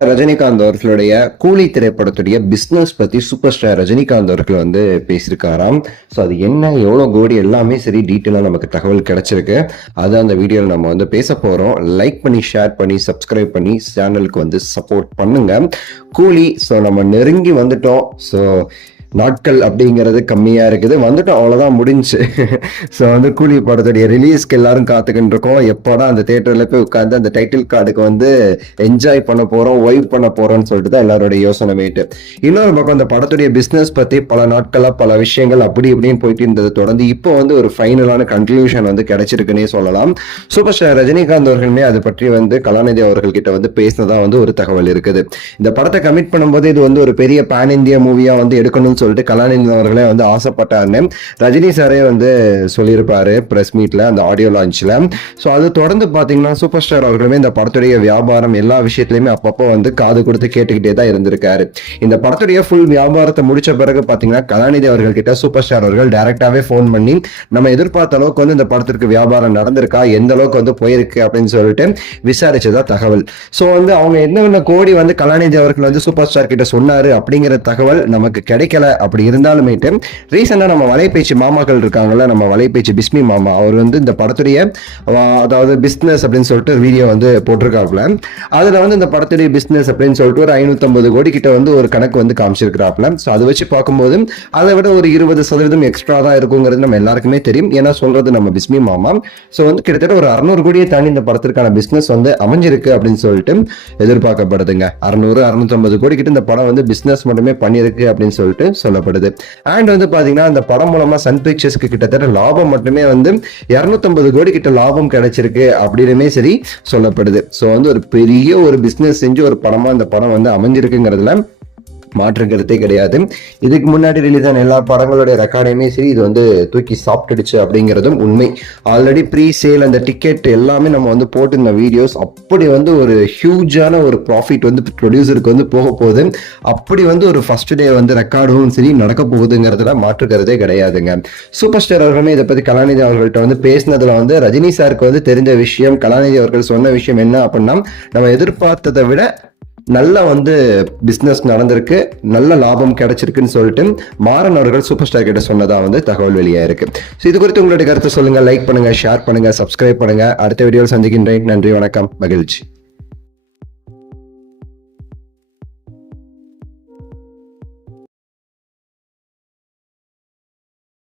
ரஜினிகாந்த் அவர்களுடைய கூலி திரைப்படத்துடைய பிசினஸ் பத்தி சூப்பர் ஸ்டார் ரஜினிகாந்த் அவர்கள் வந்து பேசியிருக்காராம். ஸோ அது என்ன, எவ்வளோ கோடி, எல்லாமே சரி டீட்டெயிலாக நமக்கு தகவல் கிடைச்சிருக்கு. அதை அந்த வீடியோவில் நம்ம வந்து பேச போகிறோம். லைக் பண்ணி, ஷேர் பண்ணி, சப்ஸ்கிரைப் பண்ணி சேனலுக்கு வந்து சப்போர்ட் பண்ணுங்க. கூலி, ஸோ நம்ம நெருங்கி வந்துட்டோம். ஸோ நாட்கள் அப்படிங்கிறது கம்மியா இருக்குது, வந்துட்டோம், அவ்வளவுதான், முடிஞ்சு. ஸோ வந்து கூலி படத்துடைய ரிலீஸ்க்கு எல்லாரும் காத்துக்கிட்டு இருக்கோம். எப்போடா அந்த தியேட்டர்ல போய் உட்காந்து அந்த டைட்டில் கார்டுக்கு வந்து என்ஜாய் பண்ண போறோம், வைப் பண்ண போறோம்னு சொல்லிட்டு தான் எல்லாருடைய யோசனை போயிட்டு. இன்னொரு பக்கம் அந்த படத்துடைய பிசினஸ் பத்தி பல நாட்களா பல விஷயங்கள் அப்படி இப்படின்னு போயிட்டு இருந்தது தொடர்ந்து இப்போ வந்து ஒரு ஃபைனலான கன்க்ளூஷன் வந்து கிடைச்சிருக்குன்னே சொல்லலாம். சூப்பர் ஸ்டார் ரஜினிகாந்த் அவர்களுமே அதை பற்றி வந்து கலாநிதி அவர்கள் கிட்ட வந்து பேசினதா வந்து ஒரு தகவல் இருக்குது. இந்த படத்தை கமிட் பண்ணும்போது இது வந்து ஒரு பெரிய பேன் இந்தியா மூவியா வந்து எடுக்கணும்னு சொல்லிட்டு கலாநிதி அவர்களே வந்து ஆசைப்பட்டாருன்னு ரஜினி சாரே வந்து சொல்லியிருப்பாரு பிரஸ் மீட்ல, அந்த ஆடியோ லான்ச்ல. ஸோ அது தொடர்ந்து பாத்தீங்கன்னா சூப்பர் ஸ்டார் அவர்களுமே இந்த படத்துடைய வியாபாரம் எல்லா விஷயத்திலுமே அப்பப்போ வந்து காது கொடுத்து கேட்டுக்கிட்டே தான் இருந்திருக்காரு. இந்த படத்துடைய ஃபுல் வியாபாரத்தை முடிச்ச பிறகு பாத்தீங்கன்னா கலாநிதி அவர்கள் கிட்ட சூப்பர் ஸ்டார் அவர்கள் டைரக்டாவே போன் பண்ணி நம்ம எதிர்பார்த்த அளவுக்கு வந்து இந்த படத்திற்கு வியாபாரம் நடந்திருக்கா, எந்த அளவுக்கு வந்து போயிருக்கு அப்படின்னு சொல்லிட்டு விசாரிச்சதா தகவல். ஸோ வந்து அவங்க என்னென்ன கோடி வந்து கலாநிதி அவர்கள் வந்து சூப்பர் ஸ்டார் கிட்ட சொன்னாரு அப்படிங்கிற தகவல் நமக்கு கிடைக்கல. அப்படி இருந்தாலுமே ரீசெண்டா நம்ம வலைபேச்சு மாமாக்கள் இருக்காங்கல்ல, நம்ம வலைபேச்சு பிஸ்மி மாமா, அவர் வந்து இந்த படத்துடைய அதாவது பிசினஸ் அப்படின்னு சொல்லிட்டு வீடியோ வந்து போட்டிருக்காப்ல. அதுல வந்து இந்த படத்துடைய பிசினஸ் அப்படின்னு சொல்லிட்டு ஒரு 550 கோடி கிட்ட வந்து ஒரு கணக்கு வந்து காமிச்சிருக்கிறாப்ல. ஸோ அதை வச்சு பார்க்கும்போது அதை விட ஒரு 20% எக்ஸ்ட்ரா தான் இருக்குங்கிறது நம்ம எல்லாருக்குமே தெரியும். ஏன்னா சொல்றது நம்ம பிஸ்மி மாமா. ஸோ வந்து கிட்டத்தட்ட ஒரு 600 கோடியை தாண்டி இந்த படத்திற்கான பிசினஸ் வந்து அமைஞ்சிருக்கு அப்படின்னு சொல்லிட்டு எதிர்பார்க்கப்படுதுங்க. 600-650 கோடி கிட்ட இந்த படம் வந்து பிசினஸ் மட்டுமே பண்ணிருக்கு அப்படின்னு சொல்லிட்டு சொல்லப்படுது. அண்ட் வந்து பாத்தீங்கன்னா அந்த படம் மூலமா சன் பிக்சர்ஸ்க்கு கிட்டத்தட்ட லாபம் மட்டுமே வந்து 250 கோடி கிட்ட லாபம் கிடைச்சிருக்கு அப்படின்னுமே சரி சொல்லப்படுது. ஸோ வந்து ஒரு பெரிய ஒரு பிசினஸ் செஞ்சு ஒரு படமா இந்த படம் வந்து அமைஞ்சிருக்குங்கிறதுல மாற்றுக்கிறதே கிடையாது. இதுக்கு முன்னாடி ரிலீஸ் ஆன எல்லா படங்களுடைய ரெக்கார்டையுமே சரி இது வந்து தூக்கி சாப்பிட்டுடுச்சு அப்படிங்கிறதும் உண்மை. ஆல்ரெடி ப்ரீ சேல் அந்த டிக்கெட் எல்லாமே நம்ம வந்து போட்டிருந்த வீடியோஸ் அப்படி வந்து ஒரு ஹியூஜான ஒரு ப்ராஃபிட் வந்து ப்ரொடியூசருக்கு வந்து போக போகுது. அப்படி வந்து ஒரு ஃபர்ஸ்ட் டே வந்து ரெக்கார்டும் சரி நடக்க போகுதுங்கிறதுல மாற்றுக்கிறதே கிடையாதுங்க. சூப்பர் ஸ்டார் அவர்களுமே இதை பத்தி கலாநிதி அவர்கள்ட்ட வந்து பேசினதுல வந்து ரஜினி சாருக்கு வந்து தெரிஞ்ச விஷயம், கலாநிதி அவர்கள் சொன்ன விஷயம் என்ன அப்படின்னா, நம்ம எதிர்பார்த்ததை விட நல்ல வந்து பிசினஸ் நடந்திருக்கு, நல்ல லாபம் கிடைச்சிருக்குன்னு சொல்லிட்டு மாறன் அவர்கள் சூப்பர் ஸ்டார் கிட்ட சொன்னதா வந்து தகவல் வெளியா இருக்கு. ஸோ இது குறித்து உங்களுடைய கருத்து சொல்லுங்க, லைக் பண்ணுங்க, ஷேர் பண்ணுங்க, சப்ஸ்கிரைப் பண்ணுங்க. அடுத்த வீடியோவில் சந்திக்கின்றேன். நன்றி, வணக்கம், மகிழ்ச்சி.